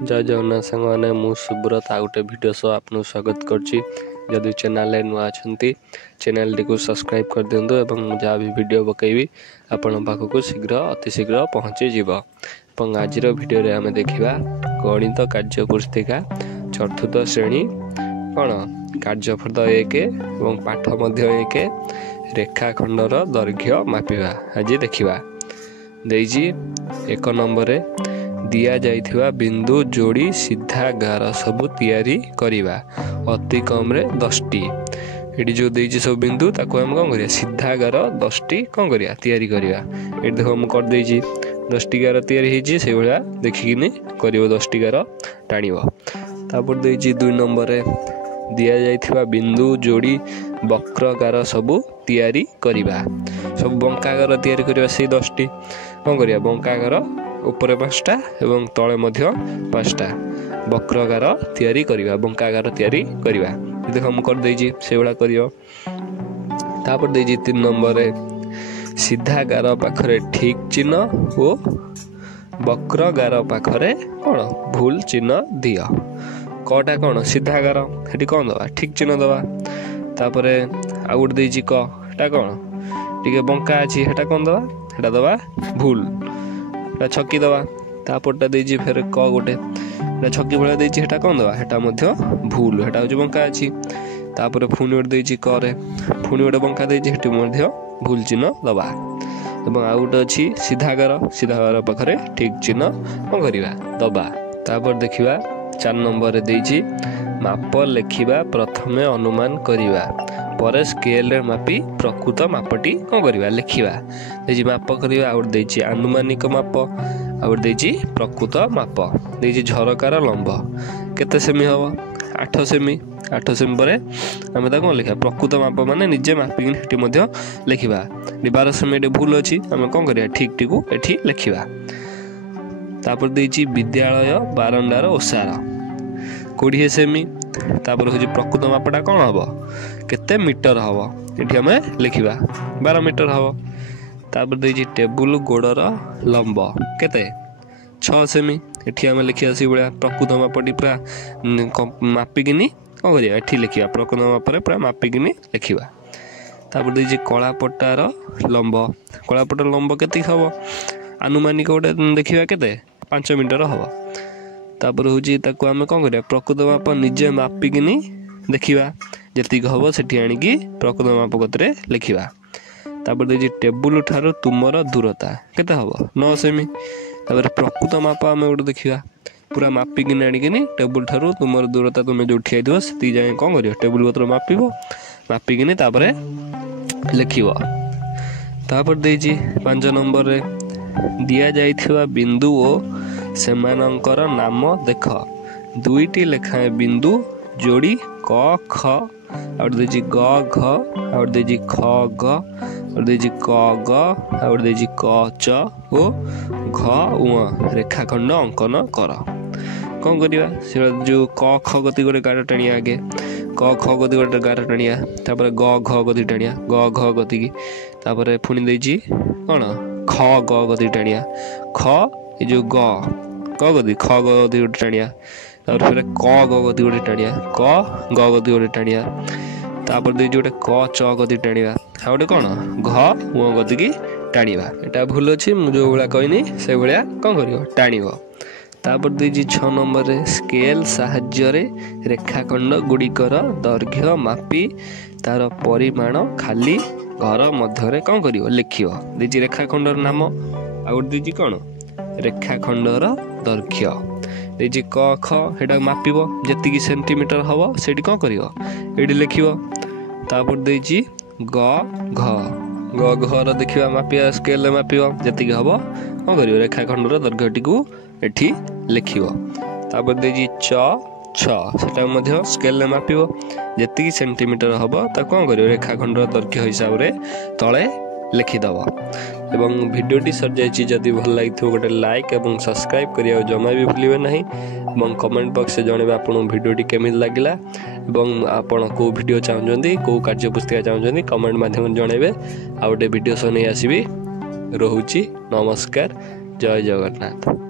जय जगन्नाथ सांग मैंने मु सुब्रत आ गोटे भिडियो सह आपको स्वागत करुच्ची। जदि चैनल नुआ अच्छा चैनल टी सब्सक्राइब कर दिंतु और जहाँ भी वीडियो पकेबी आपण पाखक शीघ्र अति शीघ्र पहुँची आज वीडियो रे आम देखा गणित कार्य पुस्तिका चतुर्थ श्रेणी कौन कार्यफर्द 1 और पाठ मध्य 1 रेखाखंडर दैर्घ्य मापिबा आज देखा देजी 1 नंबर दिया जाइथिबा बिंदु जोड़ी सीधा गार सबु तैयारी करिबा अति कम रे 10 टी एटी जो देइछि सब बिंदु ताको हम कोन करिया सीधा गार 10 टी कोन करिया तैयारी करिया एटी देखो हम कर देइछि 10 टी गार तैयारी हेछि से भलिया देखिकिनी करिवो 10 टी गार टाणिवो तापर देइछि 2 नंबर रे दिया जाइथिबा बिंदु जोड़ी वक्र गार सबु तैयारी करिबा सब बंका गार तैयारी करिबा से 10 टी कोन करिया बंका गार ऊपर 5टा एवं तले मध्य 5टा वक्रगार तैयारी करिबा बंकागार तैयारी करिबा देखो हम कर देइछि से बडा करियो तापर देइछि 3 नंबर रे सीधा गार पाखरे ठीक चिन्ह ओ वक्रगार पाखरे कोन भूल चिन्ह दियो कटा कोन सीधा गार हेटी कोन दबा ठीक चिन्ह दबा तापरे आ गुड देइछि कटा कोन टिके बंका अछि हेटा कोन दबा हेटा दबा भूल छकी दबा तापरटा देइछि फेर क गोटे छकी भलिया देइछि हेटा कोन दबा हेटा मध्य भूल हेटा होछि बंका अछि तापर फुनी गोटे देइछि क रे फुनी गोटे बंका देइछि हेटी मध्य भूल चिन्ह दबा एवं आ गोटे अछि सीधा गार पाखरे ठीक चिन्ह कोन करिवा दबा तापर देखिबा 4 नंबर रे देइछि माप लेखिबा प्रथमे अनुमान करिवा पर स्केल रे मापी प्रकृत मापटी कोन करिवा लेखिबा देइछि माप करिवा आउट देइछि अनुमानिक माप आउट देइछि प्रकृत माप देइछि झरकार लंब केते सेमी हबो 8 सेमी परे हम ता कोन लेखा प्रकृत माप माने निजे मापी हेटी मध्ये लेखिबा 12 सेमी एटे भूल अछि हम कोन करिया ठीक टिकु एठी लेखिबा तापर देइछि विद्यालय बारंडार ओसार 20 सेमी तापर होछि प्रकृत मापटा कोन हबो केते मीटर हबो एठी हमें लिखिबा 12 मीटर हबो तापर देइछि टेबुल गोडर लंब केते 6 सेमी एठी हमें लिखिया सी बडा प्रकृत मापटी पूरा मापिकिनी कोन करिया एठी लिखिबा प्रकृत मापरे पूरा मापिकिनी लिखिबा तापर देइछि कलापटार लंब केते हबो अनुमानिक गोटे देखिबा केते 5 मीटर हबो तापर होछि ताको हमें कोन करिया प्रकृत माप निजे मापिकिनी देखिबा जति हबो सेठी आनिकी प्रकृत माप गतरे लिखिबा तापर देछि टेबुल ठारो तुमर दूरता केते हबो 9 सेमी तापर प्रकृत माप हमें गोटे देखिबा पूरा मापिकिनी आनिकिनी टेबुल ठारो तुमर दूरता तुमे जो ठिया दिवो सेति जाय कोन करियो टेबुल गतरे मापिबो मापिकिनी तापरे लिखिबो तापर देछि 5 नंबर रे दिया जाइथिबा बिंदु ओ सेमानंकर नाम देख 2टी लेखा बिंदु जोड़ी क ख और देजी ग घ और देजी ख ग और देजी क ग और देजी क च ओ घ उ रेखाखंड अंकन कर कोन करिवा से जो क ख गति गोटे गार टाणिया आगे क ख गति गोटे गार टाणिया तापर ग घ गति टाणिया ग घ गति की तापर पुनी देजी कोन ख ग गति टाणिया ख ए जो ग क गति ख ग गति गोटे टाणिया तापर फिर क ग गति गोटे टाणिया क ग गति गोटे टाणिया तापर दे जोटे क च गति टाणिया आ गोटे कोन घ उ गति की टाणिबा एटा भूल अछि मु जो बळा कहनी से बळा कोन करियो टाणिबो तापर देजी 6 नंबर रे स्केल साहाय्य रे रेखाखंड गुडीकर दैर्घ्य मापी तार परिमाण खाली घर मध्य रे कोन करियो लिखियो देजी रेखाखंडर नाम आ देजी कोन रेखाखंडर दैर्घ्य देजी क ख हेडा मापिबो जति की सेंटीमीटर हबो सेठी कोन करियो एडी लिखिबो तापर देजी ग घ र देखिबा मापिया स्केल रे मापिबो जति की हबो कोन करियो रेखाखंडर दैर्घ्यटी को एठी लिखिबो तापर देजी छ सेटा मध्य स्केल रे मापिबो जति की सेंटीमीटर हबो ता कोन करियो रेखाखंडर दैर्घ्य हिसाब रे तळे लिखिदबो एवं वीडियोटी सर जाइछि जदि भल लागिथो गोटे लाइक एवं सब्सक्राइब करिया जमा भी भूलिबे नहीं एवं कमेंट बॉक्स से जणेबे आपन वीडियोटी केमिल लागिला एवं आपन को वीडियो चाहउजंदी को कार्य पुस्तिका चाहउजंदी कमेंट माध्यम जणेबे आ गोटे वीडियो सने आसीबी रहुछि नमस्कार जय जगन्नाथ।